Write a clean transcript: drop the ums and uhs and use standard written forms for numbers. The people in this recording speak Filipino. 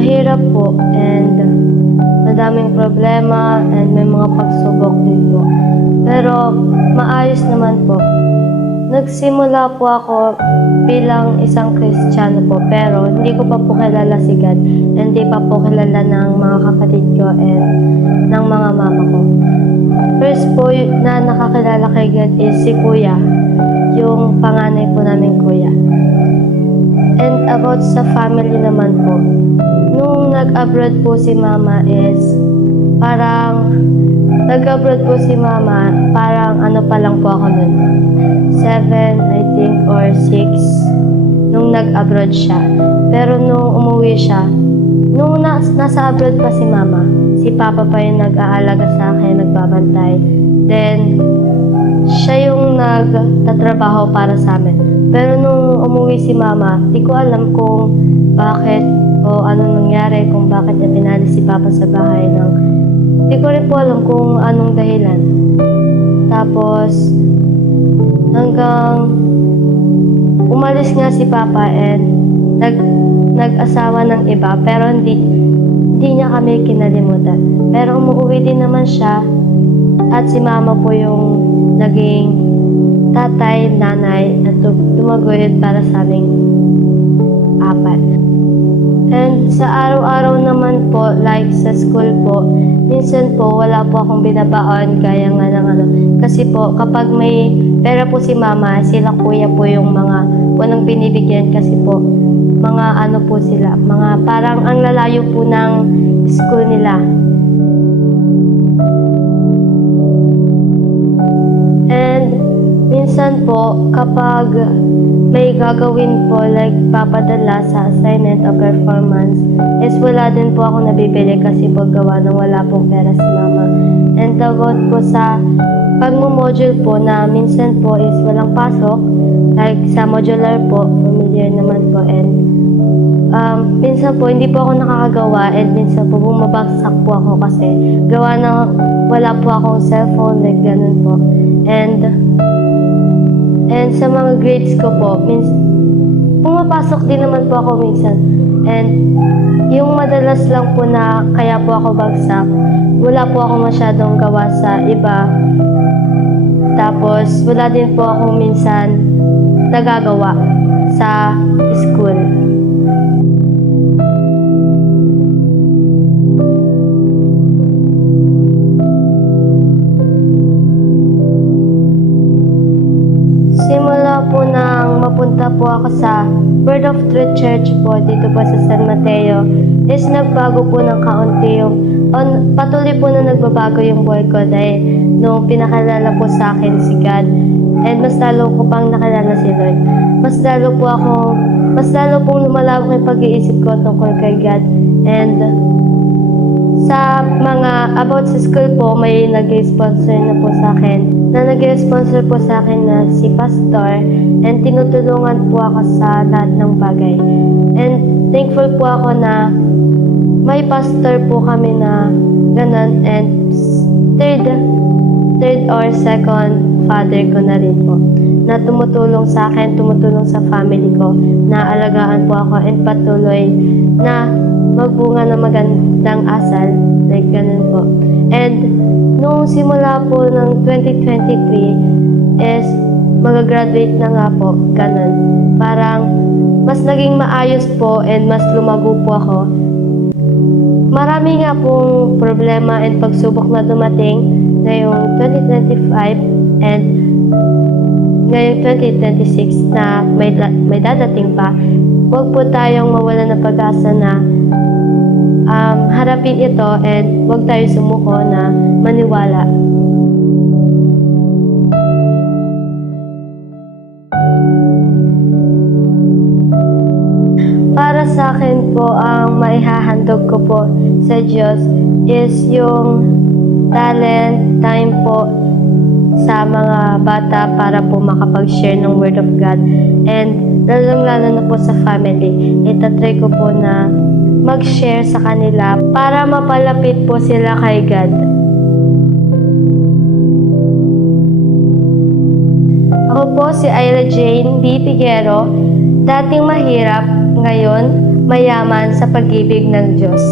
mahirap po and madaming problema and may mga pagsubok din po. Pero maayos naman po. Nagsimula po ako bilang isang Kristiyano po, pero hindi ko pa po kilala si God, hindi pa po kilala ng mga kapatid ko and ng mga mama ko. First po na nakakilala kay God is si Kuya, yung panganay po namin Kuya. And about sa family naman po, nung nag-abroad po si Mama is nag-abroad po si Mama, parang ano pa lang po ako nun. 7, I think, or 6, nung nag-abroad siya. Pero nung umuwi siya, nung nasa abroad pa si Mama, si Papa pa yung nag-aalaga sa akin, nagbabantay. Then, siya yung nagtatrabaho para sa amin. Pero nung umuwi si Mama, di ko alam kung bakit o ano nangyari, kung bakit niya pinalis si Papa sa bahay di ko rin po alam kung anong dahilan. Tapos, hanggang umalis nga si Papa and nag-asawa ng iba, pero hindi niya kami kinalimutan. Pero umuwi din naman siya at si Mama po yung naging tatay, nanay at tumaguyod para sa aming 4. And sa araw-araw naman po, like sa school po, minsan po wala po akong binabaon gaya nga ng Kasi po, kapag may pera po si Mama, sila Kuya po yung mga unang binibigyan kasi po, mga po sila, mga parang ang lalayo po ng school nila. And minsan po, kapag may gagawin po, like papadala sa assignment o performance, is wala din po ako nabibili kasi po gawa ng wala pong pera si Mama. And about po sa pagmo-module po na minsan po is walang pasok, like sa modular po, familiar naman po, and minsan po hindi po ako nakakagawa and minsan po bumabagsak po ako kasi gawa ng wala po akong cellphone, like ganun po. And sa mga grades ko po, pumapasok din naman po ako minsan. And yung madalas lang po na kaya po ako bagsak, wala po ako masyadong gawa sa iba. Tapos wala din po ako minsan nagagawa sa school. Simula po nang mapunta po ako sa Word of Truth Church po dito po sa San Mateo is nagbago po ng kaunti patuloy po na nagbabago yung buhay ko dahil nung pinakilala po sa akin si God and mas lalo ko pang nakilala si Lord. Mas lalo pong lumalawak yung pag-iisip ko tungkol kay God. And sa mga about sa school po, may nag-sponsor na po sa akin. Nag-sponsor po sa akin na si Pastor and tinutulungan po ako sa lahat ng bagay. And thankful po ako na may pastor po kami na ganun and third or second father ko na rin po na tumutulong sa akin, tumutulong sa family ko, na alagaan po ako and patuloy na magbunga ng magandang asal, like ganun po. And nung simula po ng 2023 is mag-graduate na nga po, ganun. Parang mas naging maayos po and mas lumago po ako. Marami nga pong problema and pagsubok na dumating ngayong 2025 and ngayong 2026 na may dadating pa. Huwag po tayong mawala ng pag-asa na harapin ito and huwag tayo sumuko na maniwala. Para sa akin po, ang maihahandog ko po sa Diyos is yung talent, time po sa mga bata para po makapag-share ng Word of God. And lalong-lalo na po sa family, itatry ko po na mag-share sa kanila para mapalapit po sila kay God. Ako po si Ayla Jane B. Figuero, dating mahirap, ngayon mayaman sa pag-ibig ng Diyos.